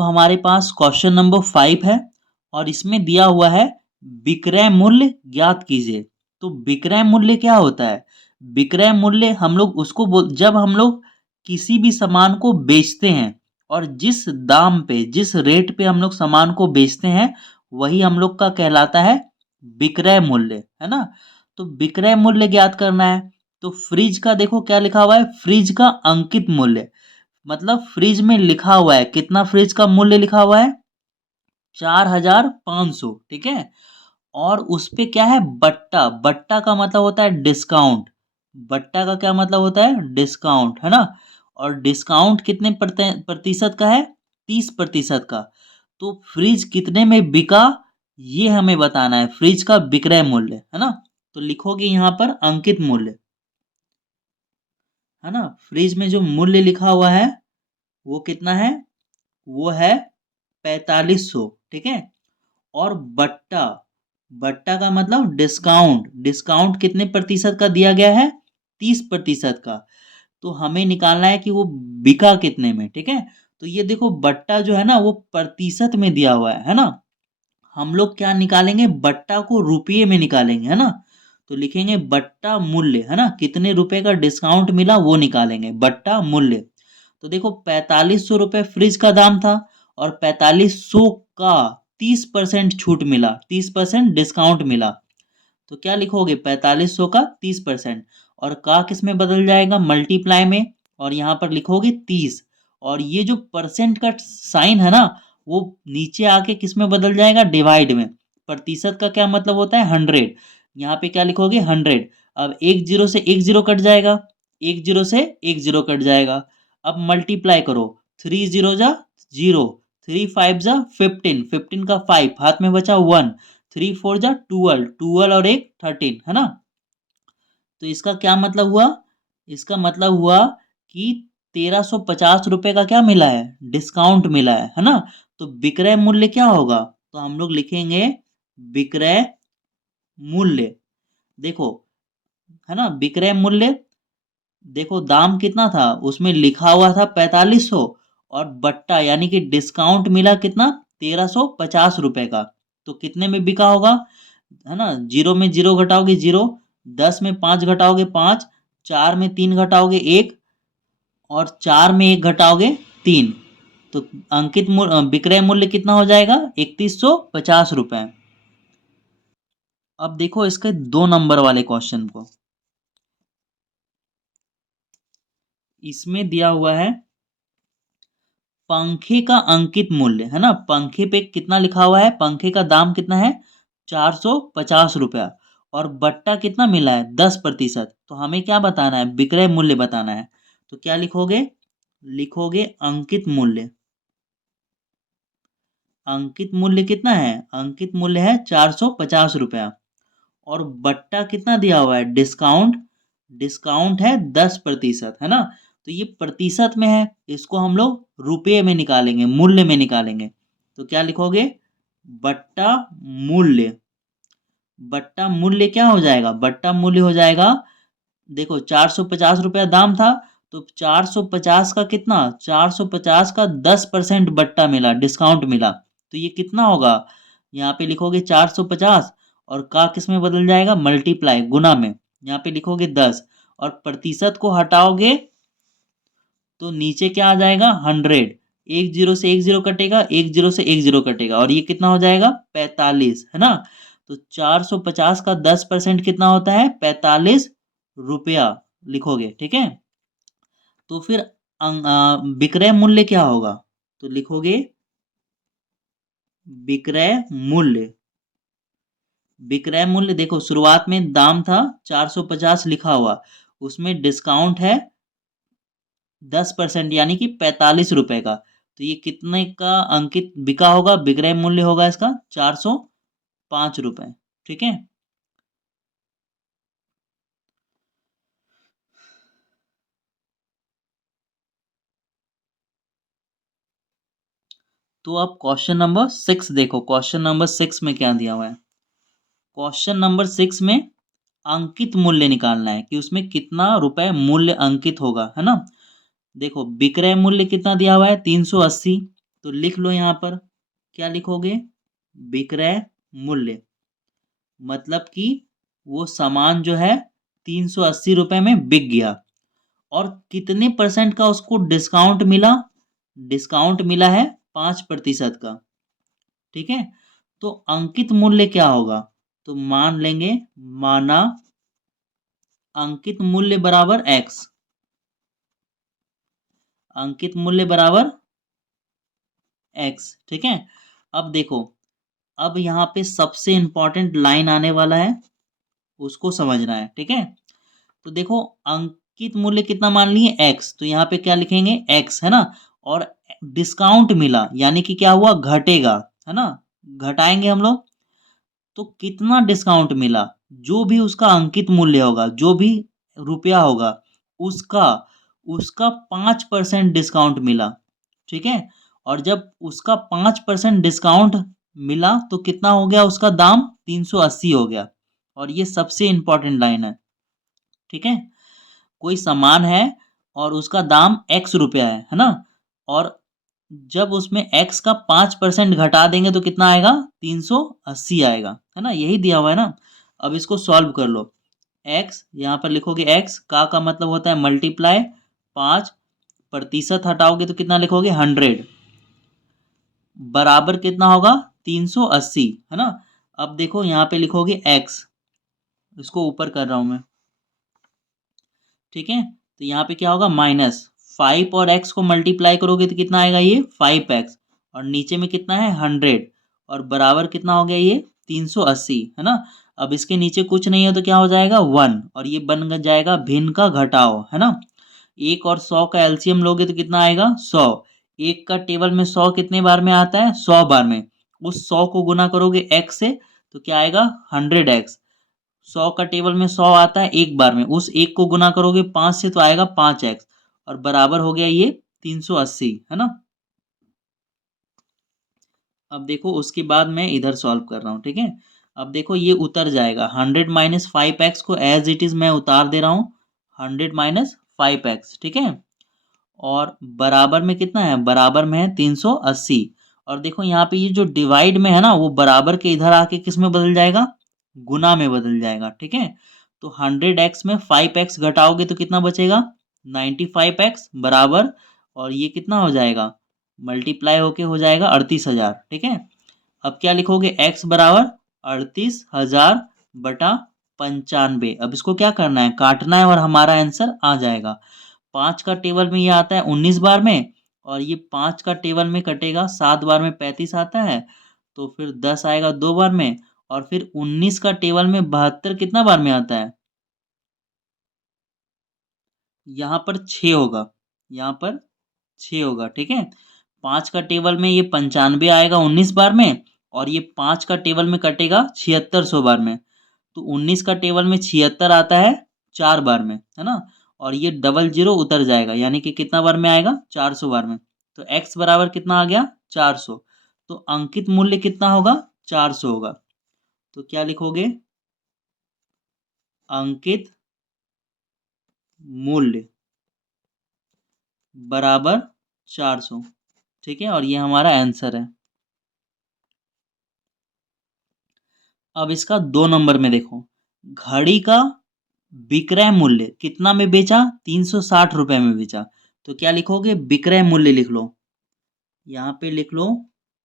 अब हमारे पास question number 5 है और इसमें दिया हुआ है विक्रय मूल्य ज्ञात कीजिए। तो विक्रय मूल्य क्या होता है? विक्रय मूल्य हम लोग उसको जब हम लोग किसी भी सामान को बेचते हैं और जिस दाम पे जिस रेट पे हम लोग सामान को बेचते हैं वही हम लोग का कहलाता है विक्रय मूल्य, है ना। तो विक्रय मूल्य ज्ञात करना है। तो फ्रिज का देखो क्या लिखा हुआ है, फ्रिज का अंकित मूल्य, मतलब फ्रिज में लिखा हुआ है कितना, फ्रिज का मूल्य लिखा हुआ है 4500, ठीक है। और उस पे क्या है, बट्टा, बट्टा का मतलब होता है डिस्काउंट, बट्टा का क्या मतलब होता है, डिस्काउंट, है ना। और डिस्काउंट कितने प्रतिशत का है, 30% का। तो फ्रिज कितने में बिका ये हमें बताना है, फ्रिज का विक्रय मूल्य, है ना। तो लिखोगे यहाँ पर अंकित मूल्य, है ना। फ्रिज में जो मूल्य लिखा हुआ है वो कितना है, वो है 4500, ठीक है। और बट्टा, बट्टा का मतलब डिस्काउंट, डिस्काउंट कितने प्रतिशत का दिया गया है, 30% का। तो हमें निकालना है कि वो बिका कितने में, ठीक है। तो ये देखो बट्टा जो है ना वो प्रतिशत में दिया हुआ है ना। हम लोग क्या निकालेंगे, बट्टा को रुपये में निकालेंगे, है ना। तो लिखेंगे बट्टा मूल्य, है ना, कितने रुपए का डिस्काउंट मिला वो निकालेंगे, बट्टा मूल्य। तो देखो 4500 रुपये फ्रिज का दाम था और 4500 का 30% छूट मिला, 30% डिस्काउंट मिला। तो क्या लिखोगे, 4500 का 30%, और का किस में बदल जाएगा, मल्टीप्लाई में, और यहाँ पर लिखोगे 30। और ये जो परसेंट का साइन है ना वो नीचे आके किस में बदल जाएगा, डिवाइड में। प्रतिशत का क्या मतलब होता है, 100। यहाँ पे क्या लिखोगे, 100। अब एक जीरो से एक जीरो कट जाएगा, एक जीरो से एक जीरो कट जाएगा। अब मल्टीप्लाई करो, 3 जीरो जा जीरो, 3 5 जा 15, 15 का 5 हाथ में बचा 1, 3 4 जा 12, 12 और एक 13, है ना। तो इसका क्या मतलब हुआ, इसका मतलब हुआ कि 1350 रुपये का क्या मिला है, डिस्काउंट मिला है ना। तो विक्रय मूल्य क्या होगा, तो हम लोग लिखेंगे विक्रय मूल्य। देखो, है ना, विक्रय मूल्य, देखो दाम कितना था उसमें लिखा हुआ था 4500, और बट्टा यानी कि डिस्काउंट मिला कितना, 1350 रुपये का। तो कितने में बिका होगा, है ना। जीरो में जीरो घटाओगे जीरो, 10 में 5 घटाओगे 5, 4 में 3 घटाओगे 1, और 4 में 1 घटाओगे 3। तो अंकित मूल्य, विक्रय मूल्य कितना हो जाएगा, 3150 रुपये। अब देखो इसके 2 नंबर वाले क्वेश्चन को, इसमें दिया हुआ है पंखे का अंकित मूल्य, है ना। पंखे पे कितना लिखा हुआ है, पंखे का दाम कितना है, 450 रुपया, और बट्टा कितना मिला है, 10%। तो हमें क्या बताना है, विक्रय मूल्य बताना है। तो क्या लिखोगे, लिखोगे अंकित मूल्य। अंकित मूल्य कितना है, अंकित मूल्य है 450 रुपया, और बट्टा कितना दिया हुआ है, डिस्काउंट, डिस्काउंट है 10%, है ना। तो ये प्रतिशत में है, इसको हम लोग रुपये में निकालेंगे, मूल्य में निकालेंगे। तो क्या लिखोगे, बट्टा मूल्य, बट्टा मूल्य क्या हो जाएगा, बट्टा मूल्य हो जाएगा, देखो 450 रुपया दाम था, तो 450 का कितना, 450 का 10% बट्टा मिला, डिस्काउंट मिला। तो ये कितना होगा, यहाँ पे लिखोगे 450, और का किस में बदल जाएगा, मल्टीप्लाई, गुना में, यहाँ पे लिखोगे 10, और प्रतिशत को हटाओगे तो नीचे क्या आ जाएगा, 100। एक जीरो से एक जीरो कटेगा, एक जीरो से एक जीरो कटेगा, और ये कितना हो जाएगा, 45, है ना। तो 450 का 10% कितना होता है, 45 रुपया लिखोगे, ठीक है। तो फिर विक्रय मूल्य क्या होगा, तो लिखोगे विक्रय मूल्य। विक्रय मूल्य देखो शुरुआत में दाम था 450 लिखा हुआ, उसमें डिस्काउंट है 10% यानी कि 45 रुपए का। तो ये कितने का अंकित बिका होगा, विक्रय मूल्य होगा इसका 405 रुपए, ठीक है। तो अब क्वेश्चन नंबर 6 देखो, क्वेश्चन नंबर 6 में क्या दिया हुआ है। क्वेश्चन नंबर 6 में अंकित मूल्य निकालना है कि उसमें कितना रुपए मूल्य अंकित होगा, है ना। देखो विक्रय मूल्य कितना दिया हुआ है, 380, तो लिख लो यहाँ पर, क्या लिखोगे? विक्रय मूल्य। मतलब कि वो सामान जो है 380 रुपये में बिक गया, और कितने परसेंट का उसको डिस्काउंट मिला? डिस्काउंट मिला है 5% का। ठीक है, तो अंकित मूल्य क्या होगा? तो मान लेंगे, माना अंकित मूल्य बराबर x, अंकित मूल्य बराबर x। ठीक है, अब देखो, अब यहाँ पे सबसे इंपॉर्टेंट लाइन आने वाला है, उसको समझना है। ठीक है, तो देखो, अंकित मूल्य कितना मान लिए? x, तो यहाँ पे क्या लिखेंगे? x, है ना। और डिस्काउंट मिला यानी कि क्या हुआ? घटेगा, है ना, घटाएंगे हम लोग। तो कितना डिस्काउंट मिला? जो भी उसका अंकित मूल्य होगा, जो भी रुपया होगा, उसका उसका 5% डिस्काउंट मिला। ठीक है, और जब उसका 5% डिस्काउंट मिला तो कितना हो गया? उसका दाम 380 हो गया। और ये सबसे इंपॉर्टेंट लाइन है। ठीक है, कोई सामान है और उसका दाम x रुपया है ना, और जब उसमें x का 5% घटा देंगे तो कितना आएगा? 380 आएगा, है ना, यही दिया हुआ है ना। अब इसको सॉल्व कर लो। x यहाँ पर लिखोगे, x का मतलब होता है मल्टीप्लाई, 5% हटाओगे तो कितना लिखोगे? 100, बराबर कितना होगा? 380, है ना। अब देखो यहाँ पे लिखोगे x, इसको ऊपर कर रहा हूं मैं। ठीक है, तो यहाँ पे क्या होगा? -5 और x को मल्टीप्लाई करोगे तो कितना आएगा? ये 5x, और नीचे में कितना है? 100, और बराबर कितना हो गया? ये 380, है ना। अब इसके नीचे कुछ नहीं है तो क्या हो जाएगा? 1, और ये बन जाएगा भिन्न का घटाव, है ना। 1 और 100 का एलसीएम लोगे तो कितना आएगा? 100। एक का टेबल में 100 कितने बार में आता है? 100 बार में। उस 100 को गुना करोगे x से तो क्या आएगा? 100x। 100 का टेबल में 100 आता है एक बार में, उस एक को गुना करोगे 5 से तो आएगा 5x, और बराबर हो गया ये 380, है ना। अब देखो, उसके बाद मैं इधर सॉल्व कर रहा हूँ। ठीक है, अब देखो ये उतर जाएगा, 100 माइनस 5x को एज इट इज मैं उतार दे रहा हूँ, 100 माइनस 5x। ठीक है, और बराबर में कितना है? बराबर में है 380। और देखो यहाँ पे ये जो डिवाइड में है ना, वो बराबर के इधर आके किस में बदल जाएगा? गुना में बदल जाएगा। ठीक है, तो 100x में 5x घटाओगे तो कितना बचेगा? 95x, बराबर, और ये कितना हो जाएगा? मल्टीप्लाई होके हो जाएगा 38,000। ठीक है, अब क्या लिखोगे? x बराबर 38,000 बटा 95। अब इसको क्या करना है? काटना है, और हमारा आंसर आ जाएगा। 5 का टेबल में ये आता है 19 बार में, और ये 5 का टेबल में कटेगा 7 बार में 35 आता है, तो फिर 10 आएगा 2 बार में, और फिर 19 का टेबल में 72 कितना बार में आता है? यहाँ पर 6 होगा, यहाँ पर 6 होगा। ठीक है, 5 का टेबल में ये 95 आएगा 19 बार में, और ये 5 का टेबल में कटेगा 7600 बार में, तो 19 का टेबल में 76 आता है 4 बार में, है ना। और ये डबल जीरो उतर जाएगा, यानी कि कितना बार में आएगा? 400 बार में। तो x बराबर कितना आ गया? 400। तो अंकित मूल्य कितना होगा? 400 होगा। तो क्या लिखोगे? अंकित मूल्य बराबर 400। ठीक है, और ये हमारा आंसर है। अब इसका 2 नंबर में देखो, घड़ी का विक्रय मूल्य कितना में बेचा? 360 रुपए में बेचा। तो क्या लिखोगे? विक्रय मूल्य लिख लो, यहाँ पे लिख लो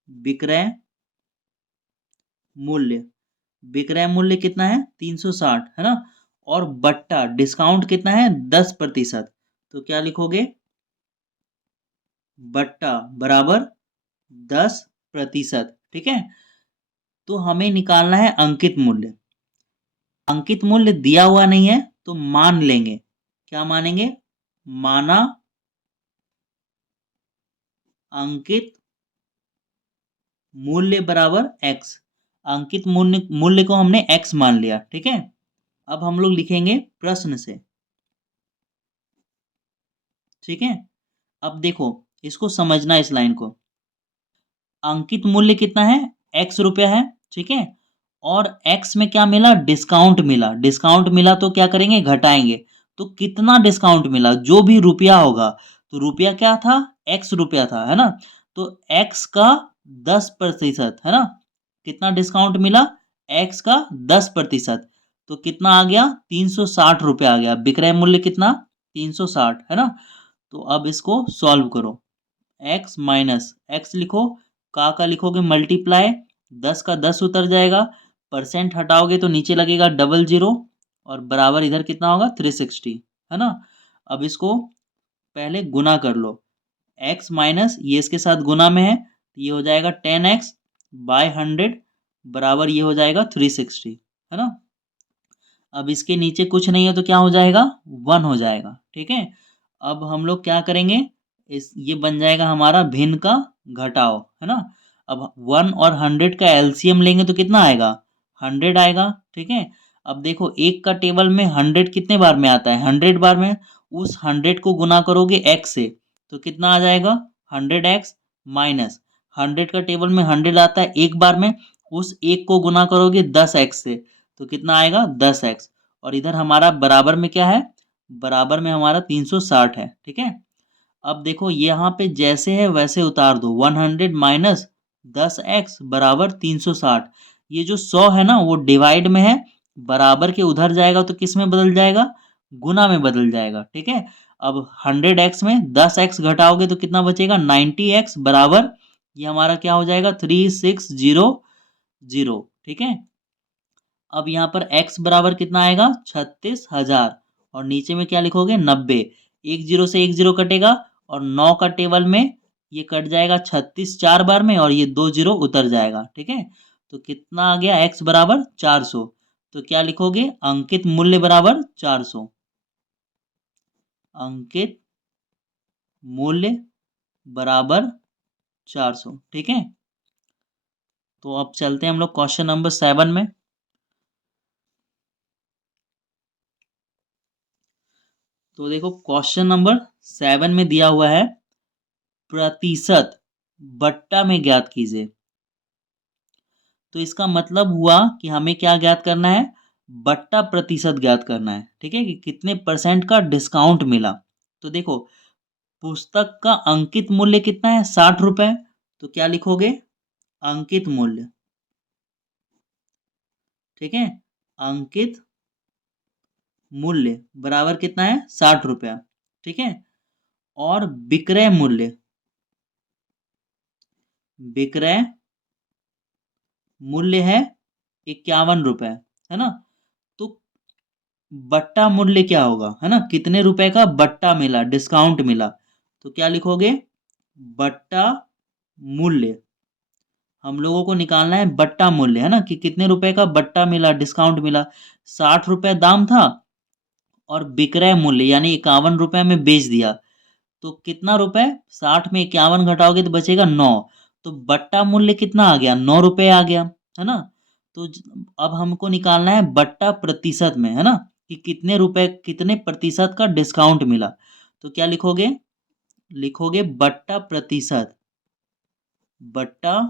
विक्रय मूल्य। विक्रय मूल्य कितना है? 360, है ना। और बट्टा डिस्काउंट कितना है? 10%। तो क्या लिखोगे? बट्टा बराबर 10%। ठीक है, तो हमें निकालना है अंकित मूल्य। अंकित मूल्य दिया हुआ नहीं है तो मान लेंगे। क्या मानेंगे? माना अंकित मूल्य बराबर x। अंकित मूल्य मूल्य को हमने x मान लिया। ठीक है, अब हम लोग लिखेंगे प्रश्न से। ठीक है, अब देखो, इसको समझना, इस लाइन को। अंकित मूल्य कितना है? x रुपया है। ठीक है, और x में क्या मिला? डिस्काउंट मिला। डिस्काउंट मिला तो क्या करेंगे? घटाएंगे। तो कितना डिस्काउंट मिला? जो भी रुपया होगा, तो रुपया क्या था? x रुपया था, है ना। तो x का 10%, है ना, कितना डिस्काउंट मिला, x का 10%, तो कितना आ गया, 360 रुपये आ गया। विक्रय मूल्य कितना, 360, है ना। तो अब इसको सॉल्व करो, x माइनस एक्स लिखो, का लिखोगे मल्टीप्लाई, 10 का 10 उतर जाएगा, परसेंट हटाओगे तो नीचे लगेगा डबल जीरो, और बराबर इधर कितना होगा 360, है ना। अब इसको पहले गुना कर लो, x माइनस ये इसके साथ गुना में है तो ये हो जाएगा 10x बाय 100 बराबर ये हो जाएगा 360, है ना। अब इसके नीचे कुछ नहीं है तो क्या हो जाएगा, 1 हो जाएगा, ठीक है। अब हम लोग क्या करेंगे, इस ये बन जाएगा हमारा भिन्न का घटाव, है ना। अब 1 और 100 का एलसीएम लेंगे तो कितना आएगा, 100 आएगा, ठीक है। अब देखो एक का टेबल में 100 कितने बार में आता है, 100 बार में, उस 100 को गुना करोगे x से तो कितना आ जाएगा, 100x माइनस 100 का टेबल में 100 आता है एक बार में, उस एक को गुना करोगे 10x से तो कितना आएगा 10x, और इधर हमारा बराबर में क्या है, बराबर में हमारा 360 है, ठीक है। अब देखो यहाँ पे जैसे है वैसे उतार दो, 100 माइनस 10x बराबर 360, ये जो 100 है ना वो डिवाइड में है, बराबर के उधर जाएगा तो किस में बदल जाएगा, गुना में बदल जाएगा, ठीक है। अब 100x में 10x घटाओगे तो कितना बचेगा, 90x बराबर ये हमारा क्या हो जाएगा 3600, ठीक है। अब यहाँ पर x बराबर कितना आएगा 36,000, और नीचे में क्या लिखोगे 90, एक जीरो से एक जीरो कटेगा, और 9 का टेबल में ये कट जाएगा 36 4 बार में, और ये 2 जीरो उतर जाएगा, ठीक है। तो कितना आ गया x बराबर 400, तो क्या लिखोगे अंकित मूल्य बराबर 400, अंकित मूल्य बराबर 400, ठीक है। तो अब चलते हैं हम लोग क्वेश्चन नंबर 7 में। तो देखो क्वेश्चन नंबर 7 में दिया हुआ है प्रतिशत बट्टा में ज्ञात कीजिए। तो इसका मतलब हुआ कि हमें क्या ज्ञात करना है, बट्टा प्रतिशत ज्ञात करना है, ठीक है, कि कितने परसेंट का डिस्काउंट मिला। तो देखो पुस्तक का अंकित मूल्य कितना है 60 रुपए, तो क्या लिखोगे अंकित मूल्य, ठीक है, अंकित मूल्य बराबर कितना है 60 रुपया, ठीक है। और विक्रय मूल्य, विक्रय मूल्य है 51 रुपए, है ना। तो बट्टा मूल्य क्या होगा, है ना, कितने रुपए का बट्टा मिला, डिस्काउंट मिला, तो क्या लिखोगे बट्टा मूल्य, हम लोगों को निकालना है बट्टा मूल्य, है ना, कि कितने रुपए का बट्टा मिला, डिस्काउंट मिला। 60 रुपए दाम था और विक्रय मूल्य यानी 51 रुपए में बेच दिया, तो कितना रुपए, 60 में 51 घटाओगे तो बचेगा 9, तो बट्टा मूल्य कितना आ गया 9 रुपए आ गया, है ना। तो अब हमको निकालना है बट्टा प्रतिशत में, है ना, कि कितने रुपए कितने प्रतिशत का डिस्काउंट मिला। तो क्या लिखोगे, लिखोगे बट्टा प्रतिशत, बट्टा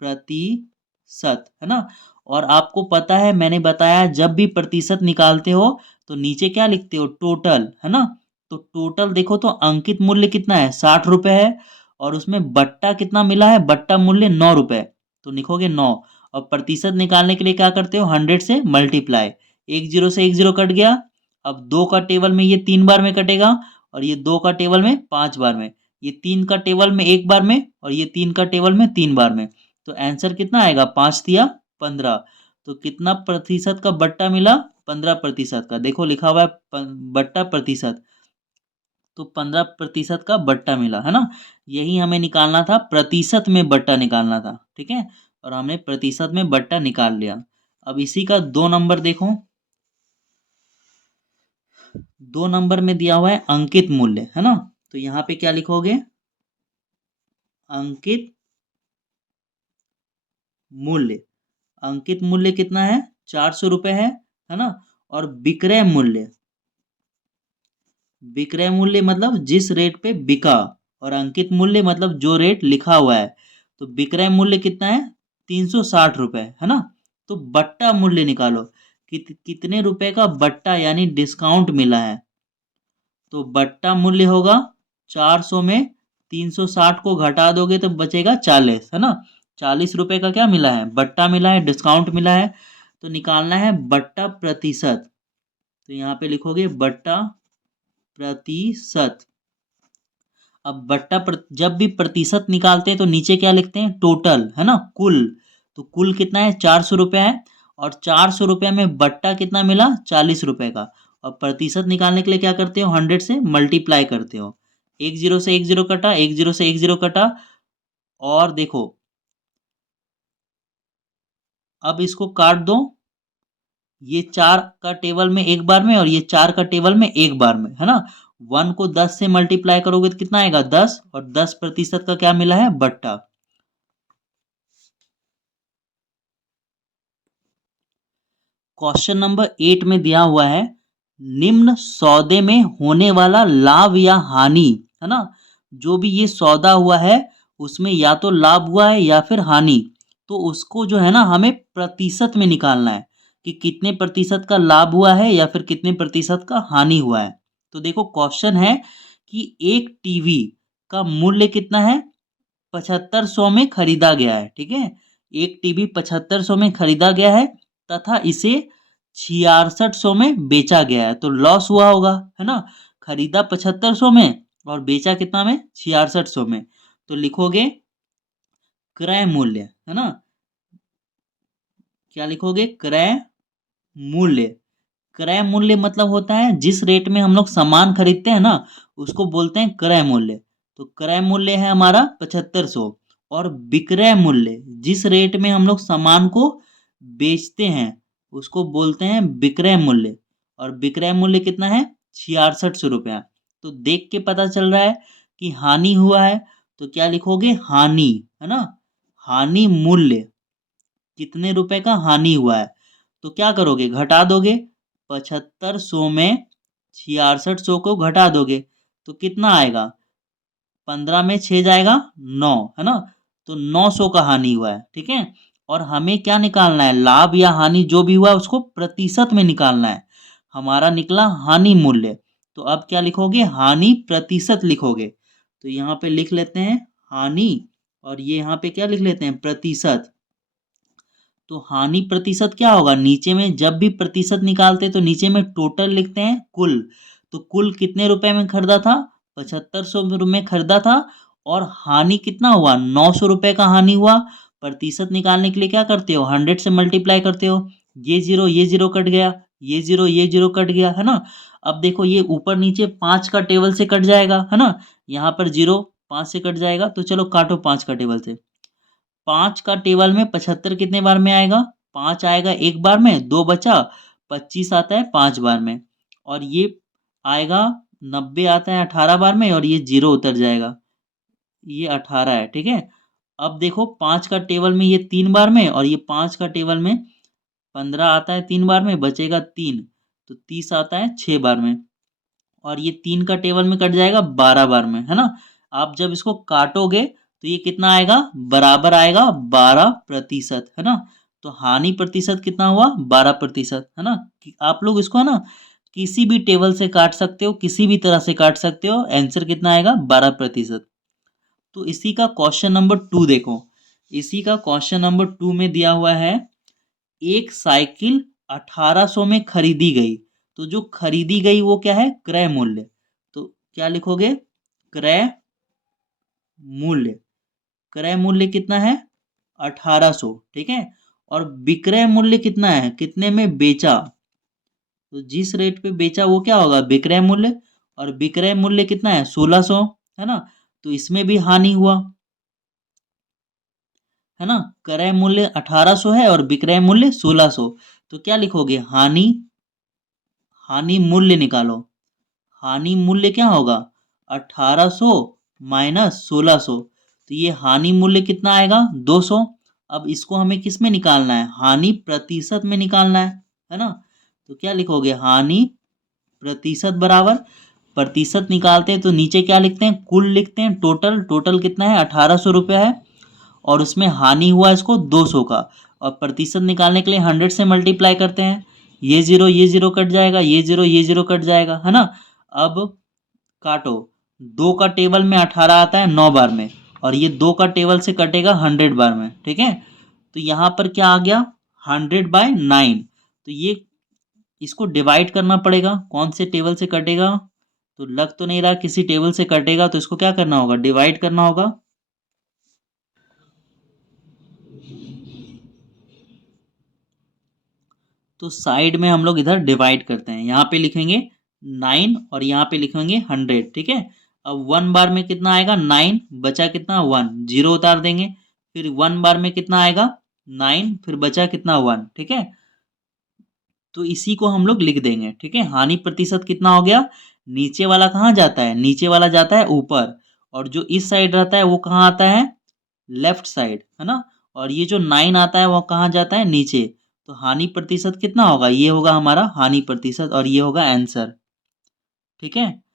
प्रतिशत, है ना। और आपको पता है मैंने बताया जब भी प्रतिशत निकालते हो तो नीचे क्या लिखते हो टोटल, है ना। तो टोटल देखो तो अंकित मूल्य कितना है 60 रुपए है, और उसमें बट्टा कितना मिला है, बट्टा मूल्य 9 रुपए, तो लिखोगे 9, और प्रतिशत निकालने के लिए क्या करते हो 100 से मल्टीप्लाई, एक जीरो से एक जीरो कट गया। अब 2 का टेबल में ये 3 बार में कटेगा, और ये 2 का टेबल में 5 बार में, ये 3 का टेबल में एक बार में, और ये 3 का टेबल में 3 बार में, तो आंसर कितना आएगा 5 तिया 15, तो कितना प्रतिशत का बट्टा मिला 15% का, देखो लिखा हुआ है बट्टा प्रतिशत, तो 15% का बट्टा मिला, है ना। यही हमें निकालना था, प्रतिशत में बट्टा निकालना था, ठीक है, और हमने प्रतिशत में बट्टा निकाल लिया। अब इसी का 2 नंबर देखो, 2 नंबर में दिया हुआ है अंकित मूल्य, है ना। तो यहाँ पे क्या लिखोगे अंकित मूल्य, अंकित मूल्य कितना है 400 रुपए है ना। और विक्रय मूल्य, विक्रय मूल्य मतलब जिस रेट पे बिका, और अंकित मूल्य मतलब जो रेट लिखा हुआ है, तो विक्रय मूल्य कितना है 360 रुपए, है ना। तो बट्टा मूल्य निकालो, कितने रुपए का बट्टा यानी डिस्काउंट मिला है, तो बट्टा मूल्य होगा 400 में 360 को घटा दोगे तो बचेगा 40, है ना। 40 रुपए का क्या मिला है, बट्टा मिला है, डिस्काउंट मिला है। तो निकालना है बट्टा प्रतिशत। तो यहाँ पे लिखोगे बट्टा प्रतिशत। अब जब भी प्रतिशत निकालते हैं तो नीचे क्या लिखते हैं, टोटल, है ना, कुल। तो कुल कितना है, 400 रुपया है। और 400 रुपया में बट्टा कितना मिला, 40 रुपए का। और प्रतिशत निकालने के लिए क्या करते हो, 100 से मल्टीप्लाई करते हो। एक जीरो से एक जीरो कटा, एक जीरो से एक जीरो कटा। और देखो अब इसको काट दो, ये 4 का टेबल में एक बार में और ये 4 का टेबल में एक बार में, है ना। 1 को 10 से मल्टीप्लाई करोगे तो कितना आएगा, 10। और 10% का क्या मिला है, बट्टा। क्वेश्चन नंबर 8 में दिया हुआ है, निम्न सौदे में होने वाला लाभ या हानि, है ना। जो भी ये सौदा हुआ है उसमें या तो लाभ हुआ है या फिर हानि। तो उसको जो है ना हमें प्रतिशत में निकालना है कि कितने प्रतिशत का लाभ हुआ है या फिर कितने प्रतिशत का हानि हुआ है। तो देखो क्वेश्चन है कि एक टीवी का मूल्य कितना है, 7500 में खरीदा गया है, ठीक है। एक टीवी 7500 में खरीदा गया है तथा इसे 6600 में बेचा गया है। तो लॉस हुआ होगा, है ना। खरीदा 7500 में और बेचा कितना में, 6600 में। तो लिखोगे क्रय मूल्य, है ना। क्या लिखोगे, क्रय मूल्य। क्रय मूल्य मतलब होता है जिस रेट में हम लोग सामान खरीदते हैं ना, उसको बोलते हैं क्रय मूल्य। तो क्रय मूल्य है हमारा 7500। और विक्रय मूल्य, जिस रेट में हम लोग सामान को बेचते हैं उसको बोलते हैं विक्रय मूल्य। और विक्रय मूल्य कितना है, 6600 रुपया। तो देख के पता चल रहा है कि हानि हुआ है। तो क्या लिखोगे, हानि, है ना। हानि मूल्य, कितने रुपए का हानि हुआ है। तो क्या करोगे, घटा दोगे। 7500 में 6600 को घटा दोगे तो कितना आएगा, 15 में 6 जाएगा 9, है ना। तो 900 का हानि हुआ है, ठीक है। और हमें क्या निकालना है, लाभ या हानि जो भी हुआ उसको प्रतिशत में निकालना है। हमारा निकला हानि मूल्य। तो अब क्या लिखोगे, हानि प्रतिशत लिखोगे। तो यहाँ पे लिख लेते हैं हानि, और ये यहाँ पे क्या लिख लेते हैं, प्रतिशत। तो हानि प्रतिशत क्या होगा, नीचे में जब भी प्रतिशत निकालते तो नीचे में टोटल लिखते हैं कुल। तो कुल कितने रुपए में खरीदा था, 7500 में खरीदा था। और हानि कितना हुआ, 900 रुपए का हानि हुआ। प्रतिशत निकालने के लिए क्या करते हो, 100 से मल्टीप्लाई करते हो। ये जीरो कट गया, ये जीरो कट गया, है ना। अब देखो ये ऊपर नीचे 5 का टेबल से कट जाएगा, है ना। यहाँ पर जीरो 5 से कट जाएगा। तो चलो काटो 5 का टेबल से। 5 का टेबल में 75 कितने बार में आएगा, 5 आएगा एक बार में, 2 बचा, 25 आता है 5 बार में। और ये आएगा 90 आता है 18 बार में, और ये जीरो उतर जाएगा, ये 18 है, ठीक है। अब देखो 5 का टेबल में ये 3 बार में, और ये 5 का टेबल में 15 आता है 3 बार में, बचेगा 3। तो 30 आता है 6 बार में। और ये 3 का टेबल में कट जाएगा 12 बार में, है ना। आप जब इसको काटोगे तो ये कितना आएगा, बराबर आएगा 12%, है ना। तो हानि प्रतिशत कितना हुआ, 12%, है ना। आप लोग इसको है ना किसी भी टेबल से काट सकते हो, किसी भी तरह से काट सकते हो, आंसर कितना आएगा, 12%। तो इसी का क्वेश्चन नंबर 2 देखो। इसी का क्वेश्चन नंबर 2 में दिया हुआ है, एक साइकिल 1800 में खरीदी गई। तो जो खरीदी गई वो क्या है, क्रय मूल्य। तो क्या लिखोगे, क्रय मूल्य। क्रय मूल्य कितना है, 1800, ठीक है। और विक्रय मूल्य कितना है, कितने में बेचा। तो जिस रेट पे बेचा वो क्या होगा, विक्रय मूल्य। और विक्रय मूल्य कितना है, 1600, है ना। तो इसमें भी हानि हुआ, है ना। क्रय मूल्य 1800 है और विक्रय मूल्य 1600। तो क्या लिखोगे, हानि, हानि मूल्य निकालो। हानि मूल्य क्या होगा, 1800 माइनस 1600। तो ये हानि मूल्य कितना आएगा, 200। अब इसको हमें किस में निकालना है, हानि प्रतिशत में निकालना है ना। तो क्या लिखोगे, हानि प्रतिशत बराबर, प्रतिशत निकालते हैं तो नीचे क्या लिखते हैं, कुल लिखते हैं, टोटल। टोटल कितना है, 1800 रुपया है। और उसमें हानि हुआ इसको 200 का। और प्रतिशत निकालने के लिए 100 से मल्टीप्लाई करते हैं। ये जीरो कट जाएगा, ये जीरो कट जाएगा, है ना। अब काटो, 2 का टेबल में 18 आता है 9 बार में, और ये 2 का टेबल से कटेगा 100 बार में, ठीक है। तो यहाँ पर क्या आ गया, 100/9। तो ये इसको डिवाइड करना पड़ेगा, कौन से टेबल से कटेगा, तो लग तो नहीं रहा किसी टेबल से कटेगा, तो इसको क्या करना होगा, डिवाइड करना होगा। तो साइड में हम लोग इधर डिवाइड करते हैं, यहाँ पे लिखेंगे 9 और यहाँ पे लिखेंगे 100, ठीक है। अब 1 बार में कितना आएगा, 9, बचा कितना 1, 0 उतार देंगे। फिर 1 बार में कितना आएगा, 9, फिर बचा कितना 1, ठीक है। तो इसी को हम लोग लिख देंगे, ठीक है। हानि प्रतिशत कितना हो गया, नीचे वाला कहाँ जाता है, नीचे वाला जाता है ऊपर, और जो इस साइड रहता है वो कहाँ आता है, लेफ्ट साइड, है ना। और ये जो 9 आता है वो कहाँ जाता है, नीचे। तो हानि प्रतिशत कितना होगा, ये होगा हमारा हानि प्रतिशत, और ये होगा आंसर, ठीक है।